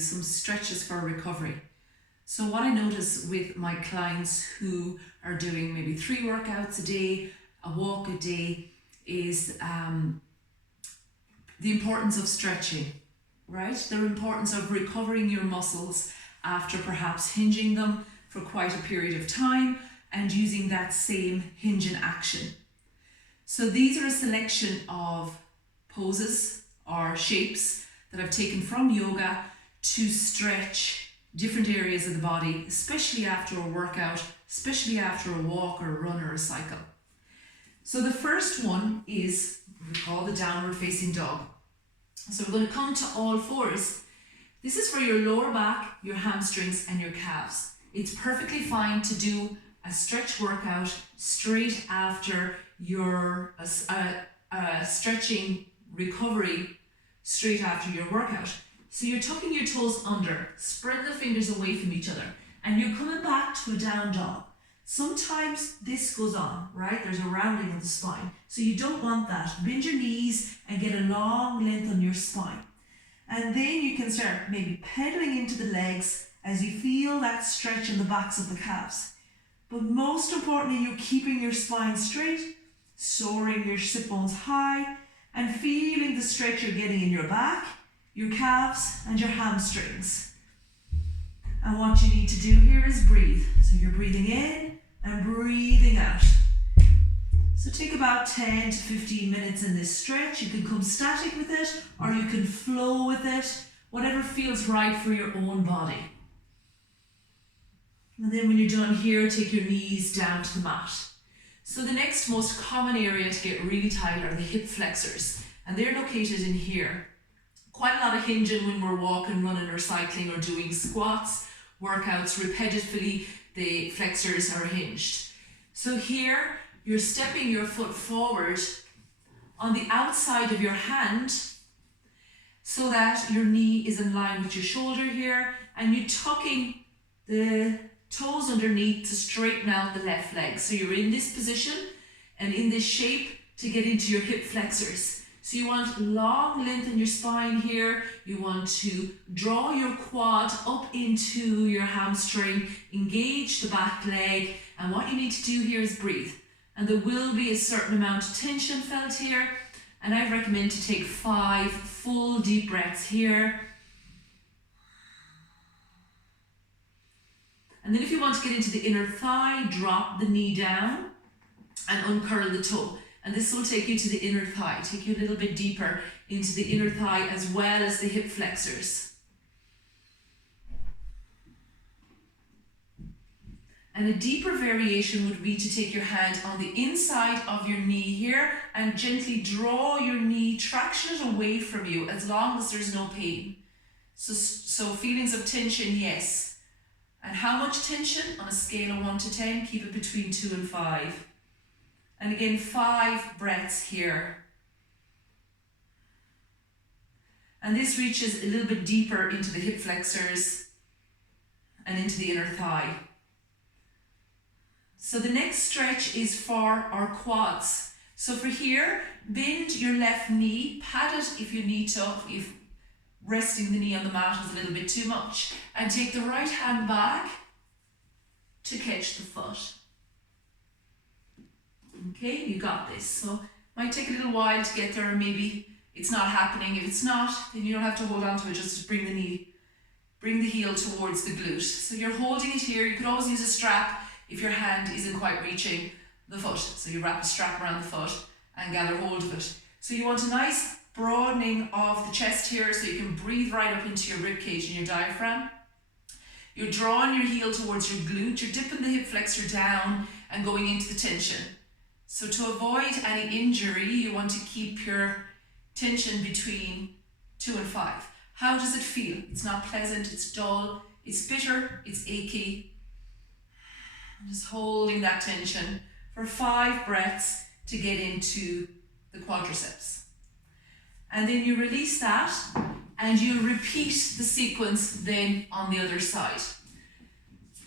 some stretches for recovery. So what I notice with my clients who are doing maybe 3 workouts a day, a walk a day, is the importance of stretching, right? The importance of recovering your muscles after perhaps hinging them for quite a period of time and using that same hinge in action. So these are a selection of poses or shapes that I've taken from yoga to stretch different areas of the body, especially after a workout, especially after a walk or a run or a cycle. So the first one is what we call the downward facing dog. So we're going to come to all fours. This is for your lower back, your hamstrings and your calves. It's perfectly fine to do a stretch workout straight after your stretching recovery, straight after your workout. So you're tucking your toes under, spread the fingers away from each other, and you're coming back to a down dog. Sometimes this goes on, right? There's a rounding of the spine. So you don't want that. Bend your knees and get a long length on your spine. And then you can start maybe pedaling into the legs as you feel that stretch in the backs of the calves. But most importantly, you're keeping your spine straight, soaring your sit bones high, and feeling the stretch you're getting in your back, your calves, and your hamstrings. And what you need to do here is breathe. So you're breathing in and breathing out. So take about 10 to 15 minutes in this stretch. You can come static with it or you can flow with it, whatever feels right for your own body. And then when you're done here, take your knees down to the mat. So the next most common area to get really tight are the hip flexors, and they're located in here. Quite a lot of hinging when we're walking, running or cycling or doing squats, workouts repetitively, the flexors are hinged. So here, you're stepping your foot forward on the outside of your hand so that your knee is in line with your shoulder here, and you're tucking the toes underneath to straighten out the left leg. So you're in this position and in this shape to get into your hip flexors. So you want long length in your spine here. You want to draw your quad up into your hamstring, engage the back leg, and what you need to do here is breathe. And there will be a certain amount of tension felt here, and I recommend to take 5 full deep breaths here. And then if you want to get into the inner thigh, drop the knee down and uncurl the toe. And this will take you to the inner thigh, take you a little bit deeper into the inner thigh as well as the hip flexors. And a deeper variation would be to take your hand on the inside of your knee here and gently draw your knee, traction it away from you as long as there's no pain. So feelings of tension, yes. And how much tension? On a scale of 1 to 10, keep it between 2 and 5. And again, 5 breaths here. And this reaches a little bit deeper into the hip flexors and into the inner thigh. So the next stretch is for our quads. So for here, bend your left knee, pat it if you need to, if resting the knee on the mat is a little bit too much, and take the right hand back to catch the foot. Okay, you got this. So it might take a little while to get there, maybe it's not happening. If it's not, then you don't have to hold on to it, just bring the heel towards the glute. So you're holding it here. You could always use a strap if your hand isn't quite reaching the foot. So you wrap a strap around the foot and gather hold of it. So you want a nice broadening of the chest here so you can breathe right up into your rib cage and your diaphragm. You're drawing your heel towards your glute, you're dipping the hip flexor down and going into the tension. So to avoid any injury, you want to keep your tension between 2 and 5. How does it feel? It's not pleasant, it's dull, it's bitter, it's achy. Just holding that tension for 5 breaths to get into the quadriceps. And then you release that and you repeat the sequence then on the other side.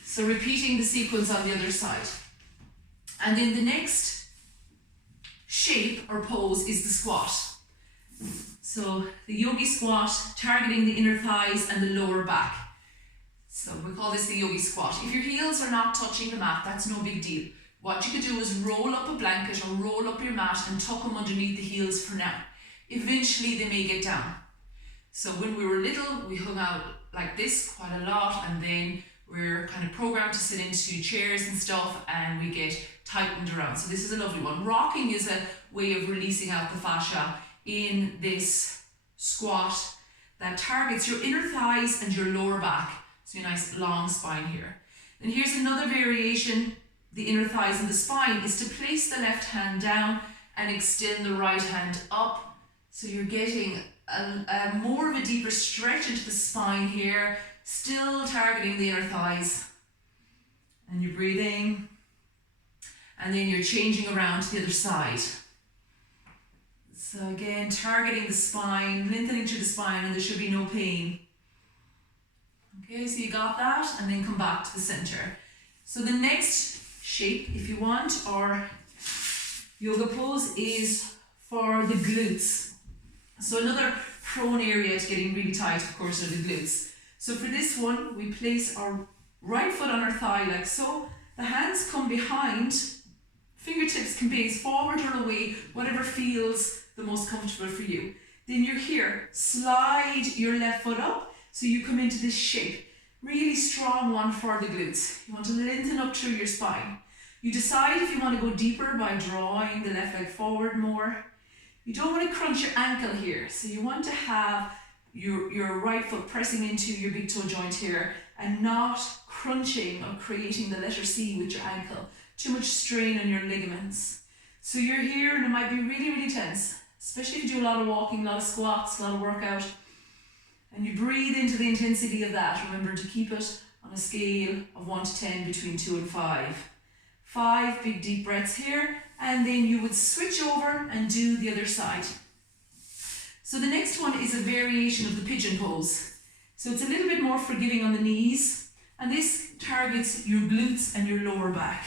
So repeating the sequence on the other side. And then the next shape or pose is the squat. So the yogi squat, targeting the inner thighs and the lower back. So we call this the yogi squat. If your heels are not touching the mat, that's no big deal. What you could do is roll up a blanket or roll up your mat and tuck them underneath the heels for now. Eventually they may get down. So when we were little, we hung out like this quite a lot, and then we're kind of programmed to sit into chairs and stuff, and we get tightened around. So this is a lovely one. Rocking is a way of releasing out the fascia in this squat that targets your inner thighs and your lower back. So your nice long spine here. And here's another variation, the inner thighs and the spine, is to place the left hand down and extend the right hand up. So you're getting a more of a deeper stretch into the spine here, still targeting the inner thighs. And you're breathing. And then you're changing around to the other side. So again, targeting the spine, lengthening through the spine, and there should be no pain. Okay, so you got that, and then come back to the center. So the next shape, if you want, or yoga pose, is for the glutes. So another prone area to getting really tight, of course, are the glutes. So for this one, we place our right foot on our thigh like so. The hands come behind. Fingertips can gaze forward or away, whatever feels the most comfortable for you. Then you're here. Slide your left foot up so you come into this shape. Really strong one for the glutes. You want to lengthen up through your spine. You decide if you want to go deeper by drawing the left leg forward more. You don't want to crunch your ankle here. So you want to have your right foot pressing into your big toe joint here and not crunching or creating the letter C with your ankle. Too much strain on your ligaments. So you're here and it might be really, really tense, especially if you do a lot of walking, a lot of squats, a lot of workout. And you breathe into the intensity of that. Remember to keep it on a scale of 1 to 10 between 2 and 5. 5 big deep breaths here, and then you would switch over and do the other side. So the next one is a variation of the pigeon pose. So it's a little bit more forgiving on the knees, and this targets your glutes and your lower back.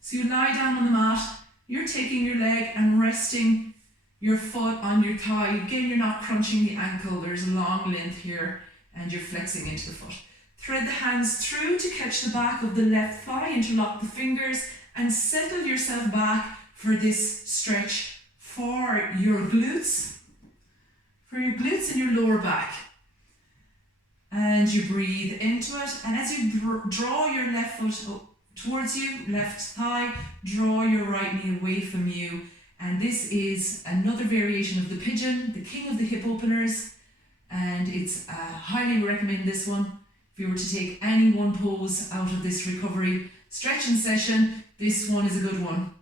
So you lie down on the mat, you're taking your leg and resting your foot on your thigh. Again, you're not crunching the ankle, there's a long length here, and you're flexing into the foot. Thread the hands through to catch the back of the left thigh, interlock the fingers, and settle yourself back for this stretch for your glutes, and your lower back. And you breathe into it, and as you draw your left foot towards you, left thigh, draw your right knee away from you. And this is another variation of the pigeon, the king of the hip openers, and it's highly recommend this one. If you were to take any one pose out of this recovery stretching session, this one is a good one.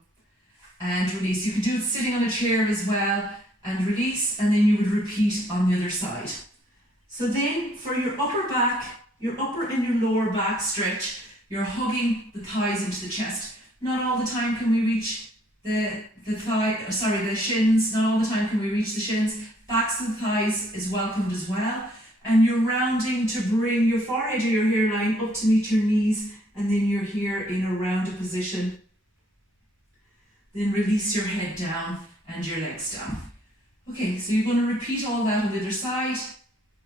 And release. You can do it sitting on a chair as well, and release, and then you would repeat on the other side. So then for your upper back, your upper and your lower back stretch, you're hugging the thighs into the chest. Not all the time can we reach the shins. Not all the time can we reach the shins. Backs of the thighs is welcomed as well. And you're rounding to bring your forehead or your hairline up to meet your knees, and then you're here in a rounded position. Then release your head down and your legs down. Okay, so you're going to repeat all that on the other side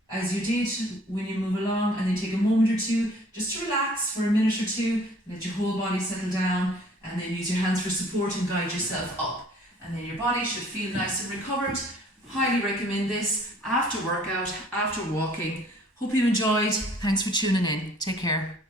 as you did when you move along, and then take a moment or two just to relax for a minute or two, let your whole body settle down, and then use your hands for support and guide yourself up. And then your body should feel nice and recovered. Highly recommend this after workout, after walking. Hope you enjoyed. Thanks for tuning in. Take care.